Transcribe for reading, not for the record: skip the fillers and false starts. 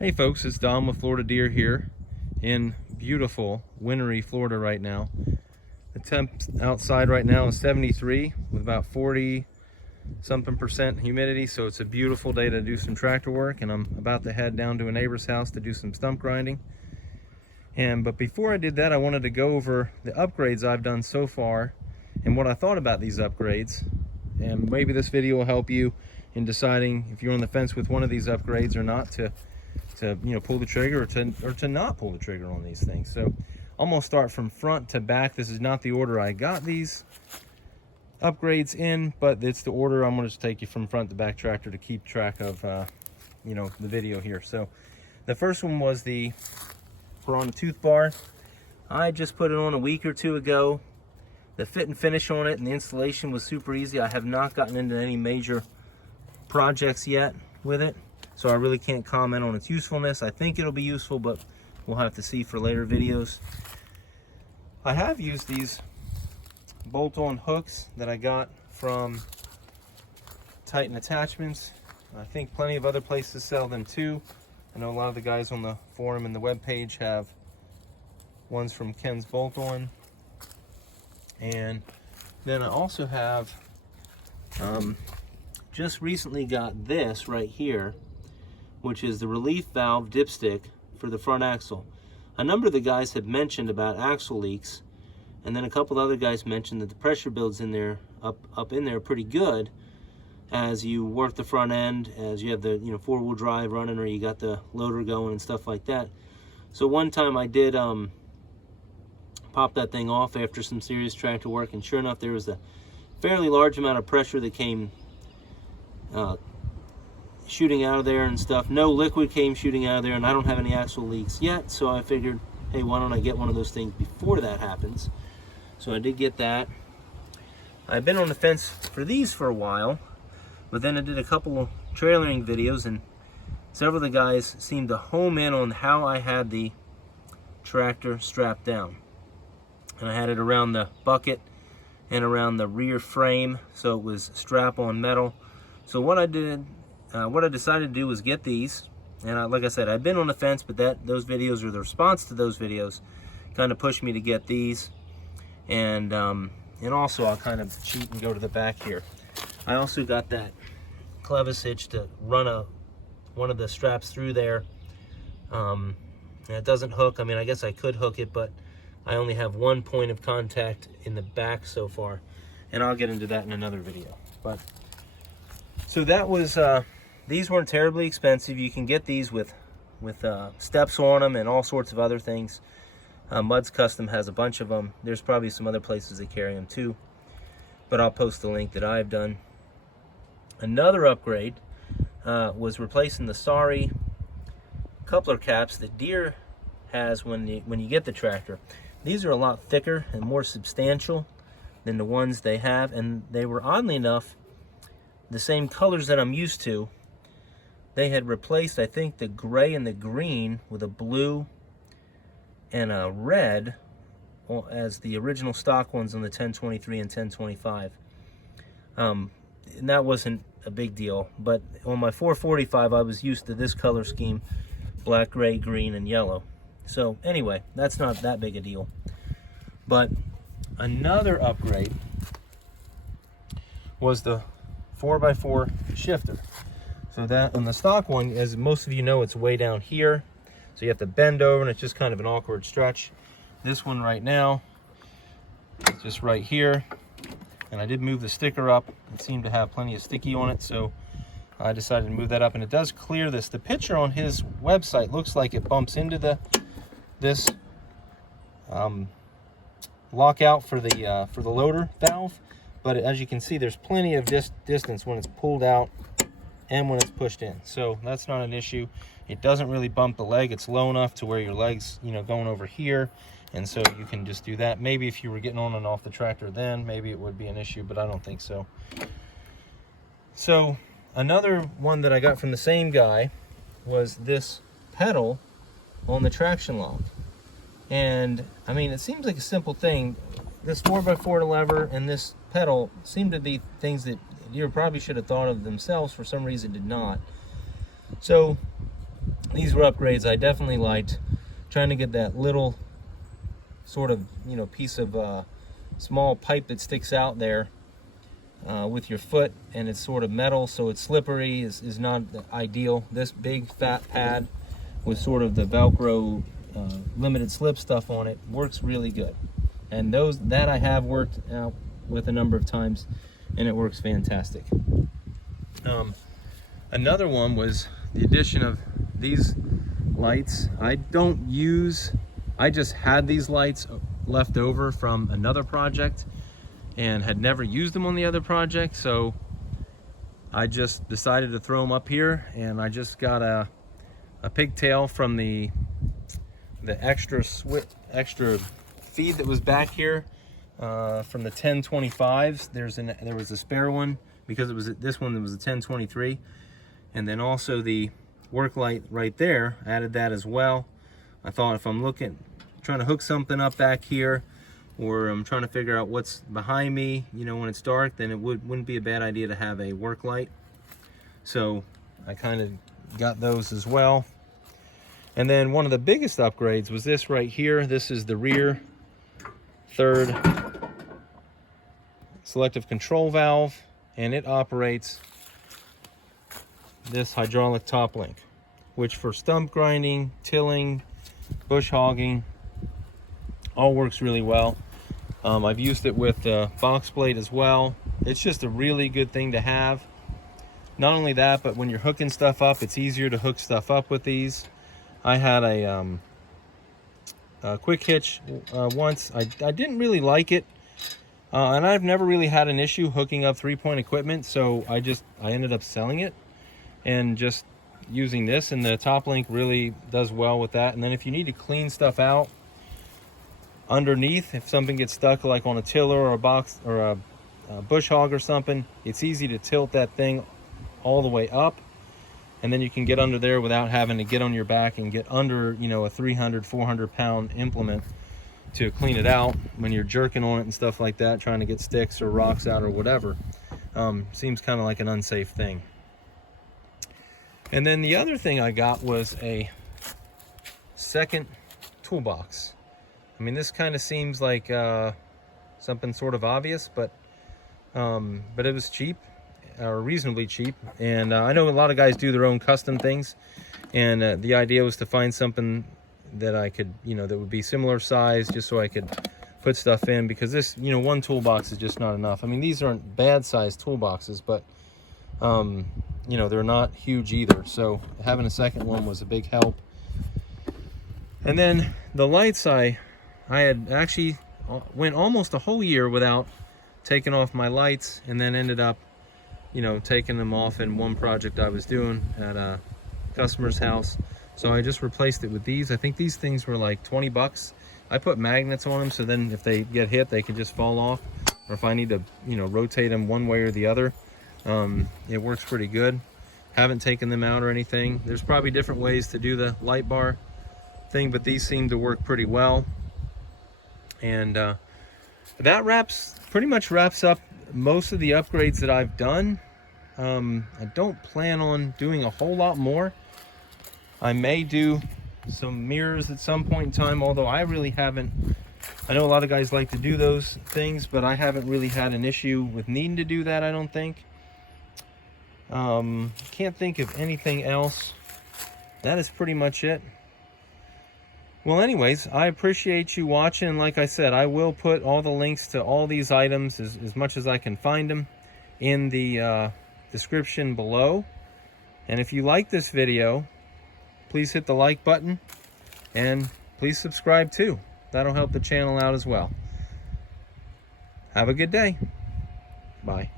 Hey folks, it's Dom with Florida Deere here in beautiful wintry Florida right now. The temp outside right now is 73 with about 40 something percent humidity, so it's a beautiful day to do some tractor work, and I'm about to head down to a neighbor's house to do some stump grinding. But before I did that, I wanted to go over the upgrades I've done so far and what I thought about these upgrades, and maybe this video will help you in deciding if you're on the fence with one of these upgrades or not, to pull the trigger or to not pull the trigger on these things. So I'm gonna start from front to back. This is not the order I got these upgrades in, but it's the order I'm gonna just take you from front to back tractor to keep track of the video here. So the first one was the Piranha tooth bar. I just put it on a week or two ago. The fit and finish on it and the installation was super easy. I have not gotten into any major projects yet with it, so I really can't comment on its usefulness. I think it'll be useful, but we'll have to see for later videos. I have used these bolt-on hooks that I got from Titan Attachments. I think plenty of other places sell them too. I know a lot of the guys on the forum and the web page have ones from Ken's Bolt-On. And then I also have just recently got this right here, which is the relief valve dipstick for the front axle. A number of the guys have mentioned about axle leaks, and then a couple of other guys mentioned that the pressure builds in there up in there pretty good as you work the front end, as you have the four-wheel drive running, or you got the loader going and stuff like that. So one time I did pop that thing off after some serious tractor work, and sure enough there was a fairly large amount of pressure that came shooting out of there and stuff. No liquid came shooting out of there, and I don't have any axle leaks yet, so I figured, hey, why don't I get one of those things before that happens? So I did get that. I've been on the fence for these for a while, but then I did a couple of trailering videos, and several of the guys seemed to home in on how I had the tractor strapped down. And I had it around the bucket and around the rear frame, so it was strap-on metal. So what I decided to do was get these, and like I said, I've been on the fence, but those videos, or the response to those videos, kind of pushed me to get these. And also I'll kind of cheat and go to the back here. I also got that clevis hitch to run one of the straps through there. And it doesn't hook. I mean, I guess I could hook it, but I only have one point of contact in the back so far, and I'll get into that in another video. But so that was, these weren't terribly expensive. You can get these with steps on them and all sorts of other things. Muds Custom has a bunch of them. There's probably some other places that carry them too, but I'll post the link that I've done. Another upgrade was replacing the sorry coupler caps that Deere has when you get the tractor. These are a lot thicker and more substantial than the ones they have, and they were, oddly enough, the same colors that I'm used to. They had replaced, I think, the gray and the green with a blue and a red as the original stock ones on the 1023 and 1025. And that wasn't a big deal, but on my 445 I was used to this color scheme: black, gray, green, and yellow. So anyway, that's not that big a deal. But another upgrade was the 4x4 shifter. So that on the stock one, as most of you know, it's way down here, so you have to bend over, and it's just kind of an awkward stretch. This one right now is just right here, and I did move the sticker up. It seemed to have plenty of sticky on it, so I decided to move that up, and it does clear this. The picture on his website looks like it bumps into this lockout for the loader valve, but as you can see, there's plenty of distance when it's pulled out and when it's pushed in, so that's not an issue. It doesn't really bump the leg. It's low enough to where your leg's going over here, and so you can just do that. Maybe if you were getting on and off the tractor, then maybe it would be an issue, but I don't think so. So another one that I got from the same guy was this pedal on the traction lock. And I mean, it seems like a simple thing. This 4x4 lever and this pedal seem to be things that Deere probably should have thought of themselves, for some reason did not. So these were upgrades I definitely liked. Trying to get that little sort of, you know, piece of small pipe that sticks out there with your foot, and it's sort of metal, so it's slippery, is not ideal. This big fat pad with sort of the Velcro limited slip stuff on it works really good. And that I have worked out with a number of times, and it works fantastic. Another one was the addition of these lights. I just had these lights left over from another project and had never used them on the other project, so I just decided to throw them up here, and I just got a pigtail from the extra feed that was back here from the 1025s. There was a spare one because this one was a 1023, and then also the work light right there, added that as well. I thought if I'm trying to hook something up back here, or I'm trying to figure out what's behind me, you know, when it's dark, then it wouldn't be a bad idea to have a work light. So I kind of got those as well. And then one of the biggest upgrades was this right here. This is the rear third selective control valve, and it operates this hydraulic top link, which for stump grinding, tilling, bush hogging, all works really well. I've used it with box blade as well. It's just a really good thing to have. Not only that, but when you're hooking stuff up, it's easier to hook stuff up with these. I had a quick hitch once. I didn't really like it, and I've never really had an issue hooking up 3-point equipment, so I ended up selling it and just using this, and the top link really does well with that. And then if you need to clean stuff out underneath, if something gets stuck like on a tiller or a box or a bush hog or something, it's easy to tilt that thing all the way up, and then you can get under there without having to get on your back and get under, you know, a 300-400 pound implement to clean it out when you're jerking on it and stuff like that, trying to get sticks or rocks out or whatever. Seems kind of like an unsafe thing. And then the other thing I got was a second toolbox. I mean, this kind of seems like something sort of obvious, but it was cheap, or reasonably cheap. And I know a lot of guys do their own custom things, and the idea was to find something that I could, you know, that would be similar size, just so I could put stuff in, because this, you know, one toolbox is just not enough. I mean, these aren't bad sized toolboxes, but you know, they're not huge either, so having a second one was a big help. And then the lights, I had actually went almost a whole year without taking off my lights, and then ended up, you know, taking them off in one project I was doing at a customer's house. So I just replaced it with these. I think these things were like 20 bucks. I put magnets on them, so then if they get hit, they can just fall off, or if I need to, you know, rotate them one way or the other. It works pretty good. Haven't taken them out or anything. There's probably different ways to do the light bar thing, but these seem to work pretty well. And that pretty much wraps up most of the upgrades that I've done. I don't plan on doing a whole lot more. I may do some mirrors at some point in time, although I really haven't. I know a lot of guys like to do those things, but I haven't really had an issue with needing to do that, I don't think. Can't think of anything else. That is pretty much it. Well, anyways, I appreciate you watching, and like I said, I will put all the links to all these items, as much as I can find them, in the description below. And if you like this video, please hit the like button, and please subscribe too. That'll help the channel out as well. Have a good day. Bye.